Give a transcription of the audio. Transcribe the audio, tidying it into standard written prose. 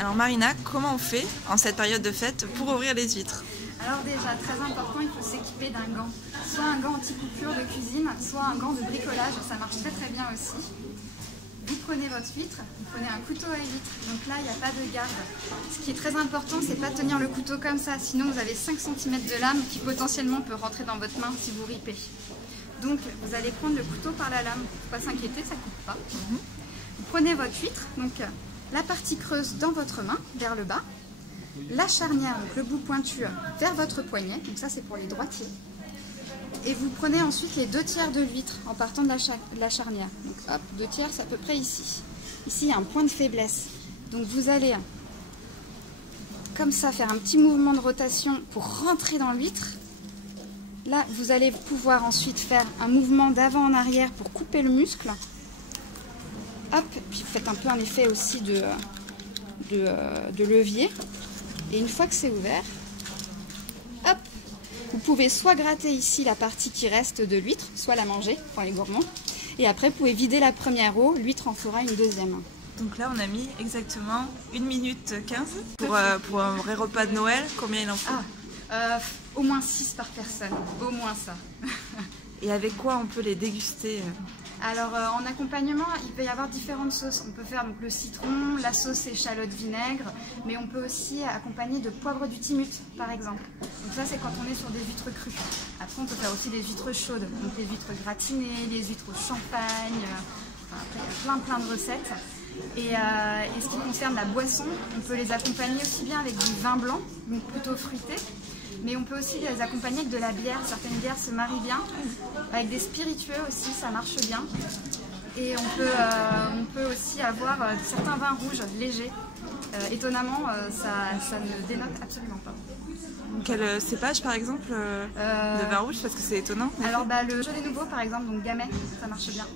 Alors Marina, comment on fait en cette période de fête pour ouvrir les huîtres? Alors déjà, très important, il faut s'équiper d'un gant. Soit un gant anti-coupure de cuisine, soit un gant de bricolage, ça marche très très bien aussi. Vous prenez votre huître, vous prenez un couteau à huître, donc là il n'y a pas de garde. Ce qui est très important, c'est pas tenir le couteau comme ça, sinon vous avez 5 cm de lame qui potentiellement peut rentrer dans votre main si vous ripez. Donc vous allez prendre le couteau par la lame, faut pas s'inquiéter, ça ne coupe pas. Vous prenez votre huître, donc la partie creuse dans votre main, vers le bas, la charnière, donc le bout pointu vers votre poignet, donc ça c'est pour les droitiers. Et vous prenez ensuite les 2/3 de l'huître en partant de la charnière. Donc hop, 2/3 c'est à peu près ici. Ici il y a un point de faiblesse. Donc vous allez comme ça faire un petit mouvement de rotation pour rentrer dans l'huître. Là vous allez pouvoir ensuite faire un mouvement d'avant en arrière pour couper le muscle. Hop, puis vous faites un peu un effet aussi de levier. Et une fois que c'est ouvert, hop, vous pouvez soit gratter ici la partie qui reste de l'huître, soit la manger pour les gourmands. Et après, vous pouvez vider la première eau, l'huître en fera une deuxième. Donc là, on a mis exactement 1 minute 15 pour un vrai repas de Noël. Combien il en faut? Au moins 6 par personne, au moins ça. Et avec quoi on peut les déguster? Alors en accompagnement, il peut y avoir différentes sauces. On peut faire donc le citron, la sauce échalote vinaigre, mais on peut aussi accompagner de poivre du Timut par exemple. Donc ça c'est quand on est sur des huîtres crues. Après on peut faire aussi des huîtres chaudes, donc les huîtres gratinées, les huîtres au champagne, après il y a plein de recettes. Et ce qui concerne la boisson, on peut les accompagner aussi bien avec du vin blanc, donc plutôt fruité. Mais on peut aussi les accompagner avec de la bière. Certaines bières se marient bien. Avec des spiritueux aussi, ça marche bien. Et on peut aussi avoir certains vins rouges légers. Étonnamment, ça ne dénote absolument pas. Quel cépage par exemple de vin rouge, parce que c'est étonnant? Alors le Jollet Nouveau par exemple, donc Gamay, ça marche bien.